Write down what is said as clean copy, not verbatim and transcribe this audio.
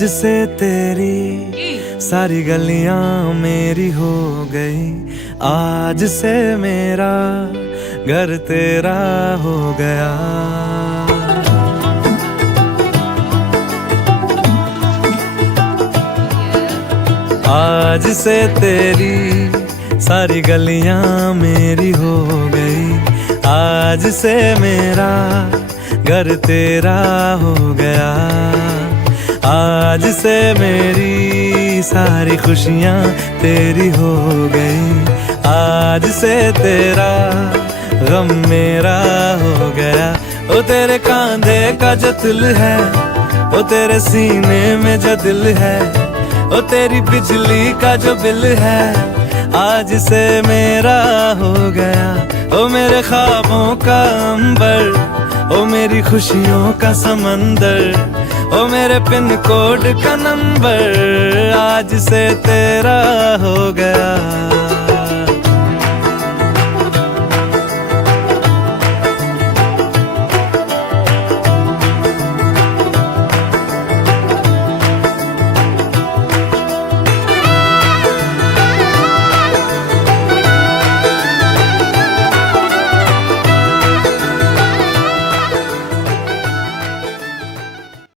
आज से तेरी सारी गलियां मेरी हो गई, आज से मेरा घर तेरा हो गया। आज से तेरी सारी गलियां मेरी हो गई, आज से मेरा घर तेरा हो गया। आज से मेरी सारी खुशियां तेरी हो गई, आज से तेरा गम मेरा हो गया। ओ तेरे कांधे का जो दिल है, ओ तेरे सीने में जो दिल है, ओ तेरी बिजली का जो बिल है, आज से मेरा हो गया। ओ मेरे ख्वाबों का अंबर, ओ मेरी खुशियों का समंदर, ओ मेरे पिन कोड का नंबर, आज से तेरा हो गया।